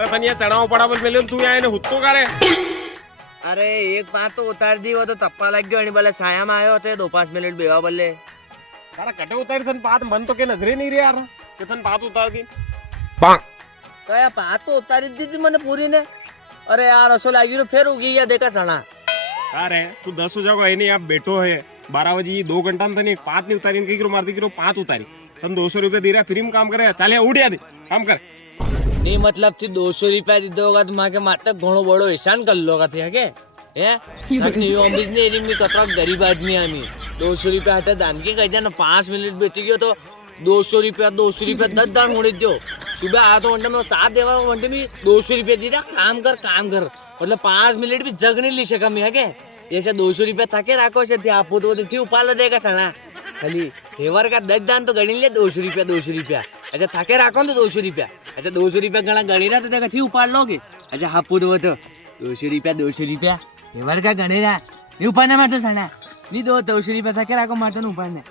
अरे तनिया चढ़ाओ पड़ावल मिले तू यहाँ इन्हें हुत्तो करे अरे एक बात तो उतार दी वो तो तप्पा लग गयो आणि बोले छाया में आयो थे 2-5 मिनिट बेवा बोले तारा कटे उतार थन बात मन तो के नजरे नहीं रे यार के थन बात उतार दी कया बात तो उतारी दी थी मैंने पूरी ने अरे यार असो लागी रो फिर उगी गया देखा सणा अरे तू 10 हो जाओ है नहीं आप बैठो है 12 बजे 2 घंटा में तनी 5 नहीं उतारी कहीं मार दी 5 उतारी तन 200 रुपये दे रहा फ्री में काम करे चले उठ या दे काम कर नहीं मतलब थी 200 रुपया दीदो होगा तो माके माते घणो बड़ो एहसान कर लोगा थे के हे नकनी ऑफिस ने एरी में कतरा गरीब आदमी आमी 200 रुपया हटा दान के कह ना 5 मिनट बेटी गयो तो 200 रुपया 10 दान होने दो सुबह आ तो घंटे में 7 देवा घंटे में 200 रुपया दी रहा काम कर मतलब 5 मिनट भी जग नहीं ली सका मैं है के ऐसे 200 रुपया थके राखो से आपको तो थी उपाल देगा सणा खाली हेवर का 10 दान तो गणी ले 200 रुपया अच्छा थके राखो तो 200 रुपया अच्छा 200 रुपया गणा गणी रहा तो देखा थी उपाड़ लोगे अच्छा हापू दो तो 200 रुपया हेवर का गणे रहा नहीं उपाड़ना मारतो सणा नहीं 200 रुपया थके राखो मारतो ना उपाड़ना